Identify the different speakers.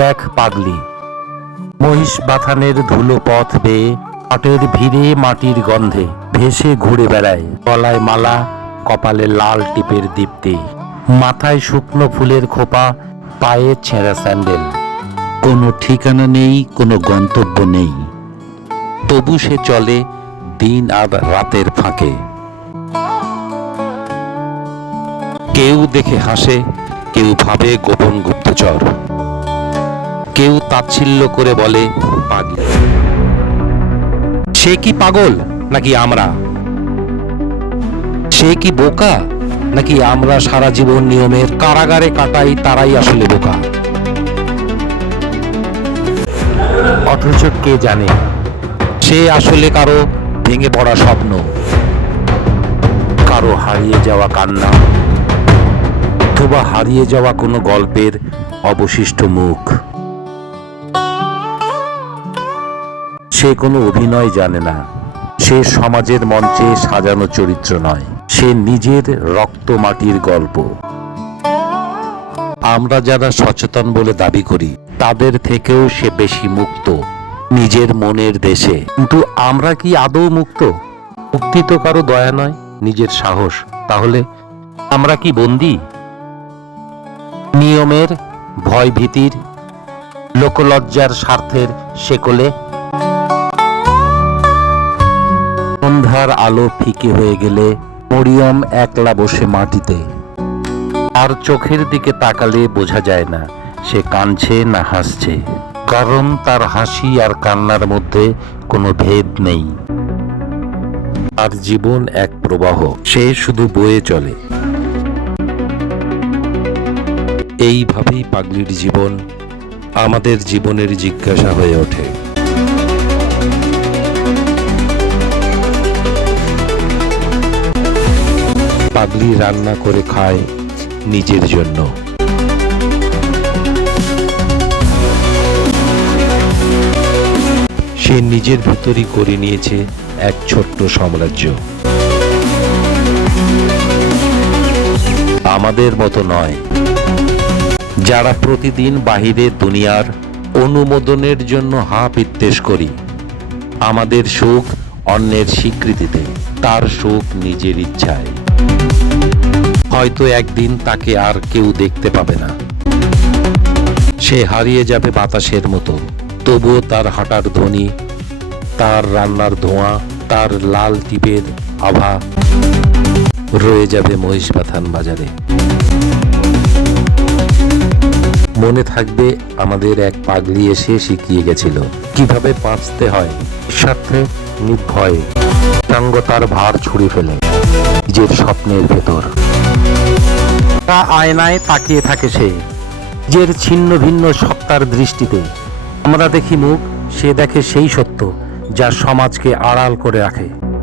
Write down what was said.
Speaker 1: এক পাগলি। মহিষ বাথানের ধুলো পথ বেয়ে পাটের ভিড়ে মাটির গন্ধে ভেসে ঘুরে বেড়ায় গলায় মালা, কপালে লাল টিপের দীপ্তি, মাথায় শুকনো ফুলের খোপা, পায়ে ছেঁড়া স্যান্ডেল।
Speaker 2: কোনো ঠিকানা নেই, কোনো গন্তব্য নেই। তবু সে চলে দিন আর রাতের ফাঁকে। কেউ দেখে হাসে, কেউ ভাবে গোপন গুপ্তচর। কেউ তাচ্ছিল্য করে বলে পাগলি। সে কি পাগল নাকি আমরা? সে কি বোকা নাকি আমরা সারা জীবন নিয়মের কারাগারে কাটাই, তারাই আসলে বোকা?
Speaker 1: অথচ কে জানে?
Speaker 2: সে আসলে কারও ভেঙে পড়া স্বপ্ন,
Speaker 1: কারও হারিয়ে যাওয়া কান্না, অথবা হারিয়ে যাওয়া কোনো গল্পের অবশিষ্ট মুখ। সে কোনো অভিনয় জানে না। সে সমাজের মঞ্চে সাজানো চরিত্র নয়। সে নিজের রক্ত মাটির গল্প।
Speaker 2: আমরা যারা সচেতন বলে দাবি করি,
Speaker 1: তাদের থেকেও সে বেশি মুক্ত। নিজের মনের দেশে। কিন্তু আমরা কি আদৌ মুক্ত? মুক্তি তো কারও দয়া নয়, নিজের সাহস। তাহলে আমরা কি বন্দি? নিয়মের ভয় ভীতির লোকলজ্জার স্বার্থের শেকলে সন্ধ্যার আলো ফিকে হয়ে গেলে মরিয়ম একলা বসে মাটিতে। আর চোখের দিকে তাকালে বোঝা যায় না, সে কাঁদছে না হাসছে। কারণ তার হাসি আর কান্নার মধ্যে কোনো ভেদ নেই। আর জীবন এক প্রবাহ, সে শুধু বয়ে চলে।
Speaker 2: এইভাবেই পাগলির জীবন আমাদের জীবনের জিজ্ঞাসা হয়ে ওঠে। পাগলি রান্না করে খায় নিজের জন্য। সে নিজের ভিতরই করে নিয়েছে এক ছোট্ট সাম্রাজ্য।
Speaker 1: আমাদের মতো নয়। যারা প্রতিদিন বাহিরে দুনিয়ার অনুমোদনের জন্য হা বিদ্বেষ করি, আমাদের সুখ অন্যের স্বীকৃতিতে, তার সুখ নিজের ইচ্ছায়। হয়তো একদিন তাকে আর কেউ দেখতে পাবে না। সে হারিয়ে যাবে বাতাসের মতো। তবুও তার হাঁটার ধ্বনি, তার রান্নার ধোঁয়া, তার লাল টিপের আভা রয়ে যাবে মহিষবাথান বাজারে। মনে থাকবে আমাদের এক পাগলি এসে শিখিয়ে গেছিল, কীভাবে বাঁচতে হয়। স্বার্থে নির্ভয়ে সাঙ্গ তার ভার ছুড়ে ফেলে। নিজের স্বপ্নের ভেতর। আয়নায় তাকিয়ে থাকে সে, নিজের ছিন্ন ভিন্ন সত্তার দৃষ্টিতে। আমরা দেখি মুখ, সে দেখে সেই সত্য, যা সমাজকে আড়াল করে রাখে।